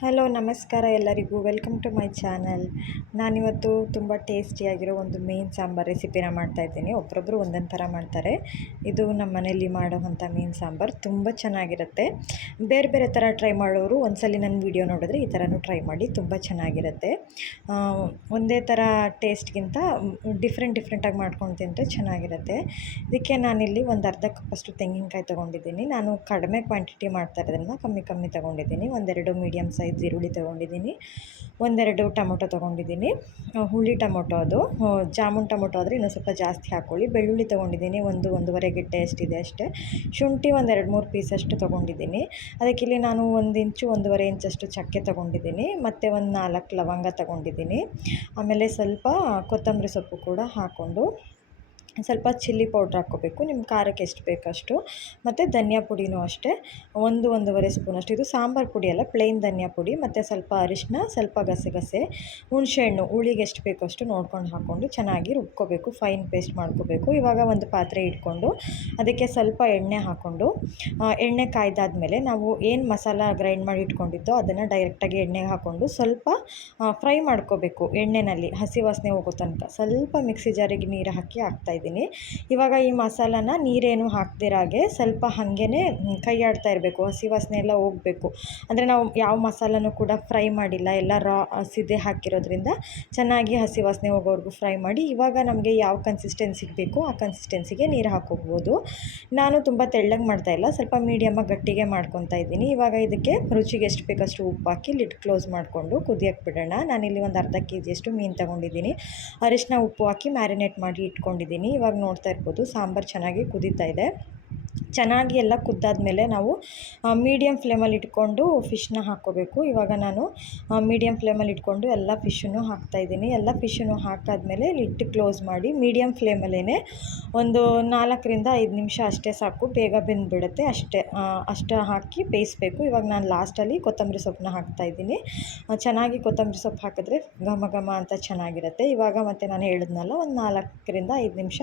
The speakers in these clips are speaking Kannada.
ಹಲೋ ನಮಸ್ಕಾರ ಎಲ್ಲರಿಗೂ, ವೆಲ್ಕಮ್ ಟು ಮೈ ಚಾನಲ್. ನಾನಿವತ್ತು ತುಂಬ ಟೇಸ್ಟಿಯಾಗಿರೋ ಒಂದು ಮೀನು ಸಾಂಬಾರು ರೆಸಿಪಿನ ಮಾಡ್ತಾಯಿದ್ದೀನಿ. ಒಬ್ಬೊಬ್ಬರು ಒಂದೊಂದು ಥರ ಮಾಡ್ತಾರೆ. ಇದು ನಮ್ಮ ಮನೇಲಿ ಮಾಡೋವಂಥ ಮೀನು ಸಾಂಬಾರು ತುಂಬ ಚೆನ್ನಾಗಿರುತ್ತೆ. ಬೇರೆ ಬೇರೆ ಥರ ಟ್ರೈ ಮಾಡೋರು ಒಂದ್ಸಲಿ ನನ್ನ ವೀಡಿಯೋ ನೋಡಿದ್ರೆ ಈ ಥರನೂ ಟ್ರೈ ಮಾಡಿ, ತುಂಬ ಚೆನ್ನಾಗಿರುತ್ತೆ. ಒಂದೇ ಥರ ಟೇಸ್ಟ್ಗಿಂತ ಡಿಫ್ರೆಂಟಾಗಿ ಮಾಡ್ಕೊಂಡು ತಿಂದರೆ ಚೆನ್ನಾಗಿರುತ್ತೆ. ಇದಕ್ಕೆ ನಾನಿಲ್ಲಿ ಒಂದು ಅರ್ಧ ಕಪ್ಪಷ್ಟು ತೆಂಗಿನಕಾಯಿ ತೊಗೊಂಡಿದ್ದೀನಿ. ನಾನು ಕಡಿಮೆ ಕ್ವಾಂಟಿಟಿ ಮಾಡ್ತಾ ಇರೋದ್ರಿಂದ ಕಮ್ಮಿ ತೊಗೊಂಡಿದ್ದೀನಿ. ಒಂದೆರಡು ಮೀಡಿಯಮ್ ಸೈಜ್ ಈರುಳ್ಳಿ ತೊಗೊಂಡಿದ್ದೀನಿ, ಒಂದೆರಡು ಟೊಮೊಟೊ ತೊಗೊಂಡಿದ್ದೀನಿ. ಹುಳಿ ಟೊಮೊಟೊ, ಅದು ಜಾಮೂನ್ ಟೊಮೊಟೊ ಆದರೆ ಇನ್ನೂ ಸ್ವಲ್ಪ ಜಾಸ್ತಿ ಹಾಕ್ಕೊಳ್ಳಿ. ಬೆಳ್ಳುಳ್ಳಿ ತೊಗೊಂಡಿದ್ದೀನಿ, ಒಂದೂವರೆ ಗೆಡ್ಡೆ ಅಷ್ಟಿದೆ ಅಷ್ಟೇ. ಶುಂಠಿ ಒಂದು 2-3 ಪೀಸಷ್ಟು ತೊಗೊಂಡಿದ್ದೀನಿ. ಅದಕ್ಕಿಲ್ಲಿ ನಾನು 1 ಇಂಚು 1.5 ಇಂಚಷ್ಟು ಚಕ್ಕೆ ತೊಗೊಂಡಿದ್ದೀನಿ, ಮತ್ತು ಒಂದು 4 ಲವಂಗ ತೊಗೊಂಡಿದ್ದೀನಿ. ಆಮೇಲೆ ಸ್ವಲ್ಪ ಕೊತ್ತಂಬರಿ ಸೊಪ್ಪು ಕೂಡ ಹಾಕ್ಕೊಂಡು ಸ್ವಲ್ಪ ಚಿಲ್ಲಿ ಪೌಡ್ರ್ ಹಾಕ್ಕೋಬೇಕು, ನಿಮ್ಮ ಖಾರಕ್ಕೆ ಎಷ್ಟು ಬೇಕಷ್ಟು. ಮತ್ತು ಧನಿಯಾ ಪುಡಿನೂ ಅಷ್ಟೇ, 1-1.5 ಸ್ಪೂನಷ್ಟು. ಇದು ಸಾಂಬಾರು ಪುಡಿ ಅಲ್ಲ, ಪ್ಲೇನ್ ಧನಿಯಾ ಪುಡಿ. ಮತ್ತು ಸ್ವಲ್ಪ ಅರಿಶಿನ, ಸ್ವಲ್ಪ ಗಸಗಸೆ, ಹುಣಸೆಹಣ್ಣು ಹುಳಿಗೆ ಎಷ್ಟು ಬೇಕಷ್ಟು ನೋಡ್ಕೊಂಡು ಹಾಕ್ಕೊಂಡು ಚೆನ್ನಾಗಿ ರುಬ್ಕೋಬೇಕು, ಫೈನ್ ಪೇಸ್ಟ್ ಮಾಡ್ಕೋಬೇಕು. ಇವಾಗ ಒಂದು ಪಾತ್ರೆ ಇಟ್ಕೊಂಡು ಅದಕ್ಕೆ ಸ್ವಲ್ಪ ಎಣ್ಣೆ ಹಾಕ್ಕೊಂಡು, ಎಣ್ಣೆ ಕಾಯ್ದಾದ್ಮೇಲೆ ನಾವು ಏನು ಮಸಾಲ ಗ್ರೈಂಡ್ ಮಾಡಿ ಇಟ್ಕೊಂಡಿದ್ದೋ ಅದನ್ನು ಡೈರೆಕ್ಟಾಗಿ ಎಣ್ಣೆಗೆ ಹಾಕ್ಕೊಂಡು ಸ್ವಲ್ಪ ಫ್ರೈ ಮಾಡ್ಕೋಬೇಕು ಎಣ್ಣೆಯಲ್ಲಿ, ಹಸಿ ವಾಸನೆ ಹೋಗೋ ತನಕ. ಸ್ವಲ್ಪ ಮಿಕ್ಸಿ ಜಾರಿಗೆ ನೀರು ಹಾಕಿ ಹಾಕ್ತಾಯಿದ್ದೀನಿ. ಇವಾಗ ಈ ಮಸಾಲಾನ ನೀರೇನು ಹಾಕ್ದಿರಾಗೆ ಸ್ವಲ್ಪ ಹಾಗೇ ಕೈ ಆಡ್ತಾ ಇರಬೇಕು, ಹಸಿ ವಾಸನೆ ಎಲ್ಲ ಹೋಗಬೇಕು. ಅಂದರೆ ನಾವು ಯಾವ ಮಸಾಲನೂ ಕೂಡ ಫ್ರೈ ಮಾಡಿಲ್ಲ, ಎಲ್ಲ ರಾ ಹಸಿದೇ ಹಾಕಿರೋದ್ರಿಂದ ಚೆನ್ನಾಗಿ ಹಸಿ ವಾಸನೆ ಹೋಗೋವರೆಗೂ ಫ್ರೈ ಮಾಡಿ. ಇವಾಗ ನಮಗೆ ಯಾವ ಕನ್ಸಿಸ್ಟೆನ್ಸಿಗೆ ಬೇಕೋ ಆ ಕನ್ಸಿಸ್ಟೆನ್ಸಿಗೆ ನೀರು ಹಾಕ್ಕೋಬೋದು. ನಾನು ತುಂಬ ತೆಳ್ಳಗೆ ಮಾಡ್ತಾಯಿಲ್ಲ, ಸ್ವಲ್ಪ ಮೀಡಿಯಮಾಗಿ ಗಟ್ಟಿಗೆ ಮಾಡ್ಕೊತಾ ಇದ್ದೀನಿ. ಇವಾಗ ಇದಕ್ಕೆ ರುಚಿಗೆ ಎಷ್ಟು ಬೇಕಷ್ಟು ಉಪ್ಪು ಹಾಕಿ ಲಿಡ್ ಕ್ಲೋಸ್ ಮಾಡಿಕೊಂಡು ಕುದಿಯೋಕ್ಕೆ ಬಿಡೋಣ. ನಾನಿಲ್ಲಿ ಒಂದು ಅರ್ಧ ಕೆಜಿಯಷ್ಟು ಮೀನು ತೊಗೊಂಡಿದ್ದೀನಿ. ಅರಿಶಿನ ಉಪ್ಪು ಹಾಕಿ ಮ್ಯಾರಿನೇಟ್ ಮಾಡಿ ಇಟ್ಕೊಂಡಿದ್ದೀನಿ. ಇವಾಗ ನೋಡ್ತಾ ಇರ್ಬೋದು ಸಾಂಬಾರು ಚೆನ್ನಾಗಿ ಕುದೀತಾ ಇದೆ. ಚೆನ್ನಾಗಿ ಎಲ್ಲ ಕುದ್ದಾದಮೇಲೆ ನಾವು ಮೀಡಿಯಮ್ ಫ್ಲೇಮಲ್ಲಿ ಇಟ್ಕೊಂಡು ಫಿಶ್ನ ಹಾಕ್ಕೋಬೇಕು. ಇವಾಗ ನಾನು ಮೀಡಿಯಮ್ ಫ್ಲೇಮಲ್ಲಿ ಇಟ್ಕೊಂಡು ಎಲ್ಲ ಫಿಶನ್ನು ಹಾಕ್ತಾಯಿದ್ದೀನಿ. ಎಲ್ಲ ಫಿಶನ್ನು ಹಾಕಾದ್ಮೇಲೆ ಲಿಡ್ ಕ್ಲೋಸ್ ಮಾಡಿ ಮೀಡಿಯಮ್ ಫ್ಲೇಮಲ್ಲೇ ಒಂದು 4-5 ನಿಮಿಷ ಅಷ್ಟೇ ಸಾಕು, ಬೇಗ ಬೆಂದುಬಿಡುತ್ತೆ. ಅಷ್ಟು ಹಾಕಿ ಬೇಯಿಸಬೇಕು. ಇವಾಗ ನಾನು ಲಾಸ್ಟಲ್ಲಿ ಕೊತ್ತಂಬರಿ ಸೊಪ್ಪನ್ನ ಹಾಕ್ತಾಯಿದ್ದೀನಿ. ಚೆನ್ನಾಗಿ ಕೊತ್ತಂಬರಿ ಸೊಪ್ಪು ಹಾಕಿದ್ರೆ ಘಮ ಅಂತ ಚೆನ್ನಾಗಿರುತ್ತೆ. ಇವಾಗ ಮತ್ತೆ ನಾನು ಹೇಳಿದ್ನಲ್ಲ, ಒಂದು 4-5 ನಿಮಿಷ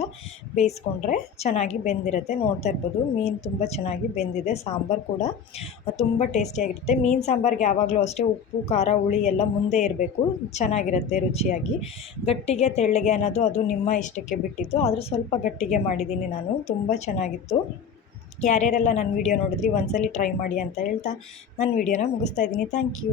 ಬೇಯಿಸ್ಕೊಂಡ್ರೆ ಚೆನ್ನಾಗಿ ಬೆಂದಿರುತ್ತೆ. ನೋಡ್ತಾ ಇರ್ಬೋದು ಮೀನು ತುಂಬ ಚೆನ್ನಾಗಿ ಬೆಂದಿದೆ. ಸಾಂಬಾರು ಕೂಡ ತುಂಬ ಟೇಸ್ಟಿಯಾಗಿರುತ್ತೆ. ಮೀನು ಸಾಂಬಾರಿಗೆ ಯಾವಾಗಲೂ ಅಷ್ಟೇ ಉಪ್ಪು, ಖಾರ, ಹುಳಿ ಎಲ್ಲ ಮುಂದೆ ಇರಬೇಕು, ಚೆನ್ನಾಗಿರುತ್ತೆ ರುಚಿಯಾಗಿ. ಗಟ್ಟಿಗೆ ತೆಳ್ಳಗೆ ಅನ್ನೋದು ಅದು ನಿಮ್ಮ ಇಷ್ಟಕ್ಕೆ ಬಿಟ್ಟಿತ್ತು, ಆದರೆ ಸ್ವಲ್ಪ ಗಟ್ಟಿಗೆ ಮಾಡಿದ್ದೀನಿ ನಾನು, ತುಂಬ ಚೆನ್ನಾಗಿತ್ತು. ಯಾರ್ಯಾರೆಲ್ಲ ನನ್ನ ವೀಡಿಯೋ ನೋಡಿದ್ರಿ ಒಂದ್ಸಲಿ ಟ್ರೈ ಮಾಡಿ ಅಂತ ಹೇಳ್ತಾ ನನ್ನ ವೀಡಿಯೋನ ಮುಗಿಸ್ತಾ ಇದ್ದೀನಿ. Thank you.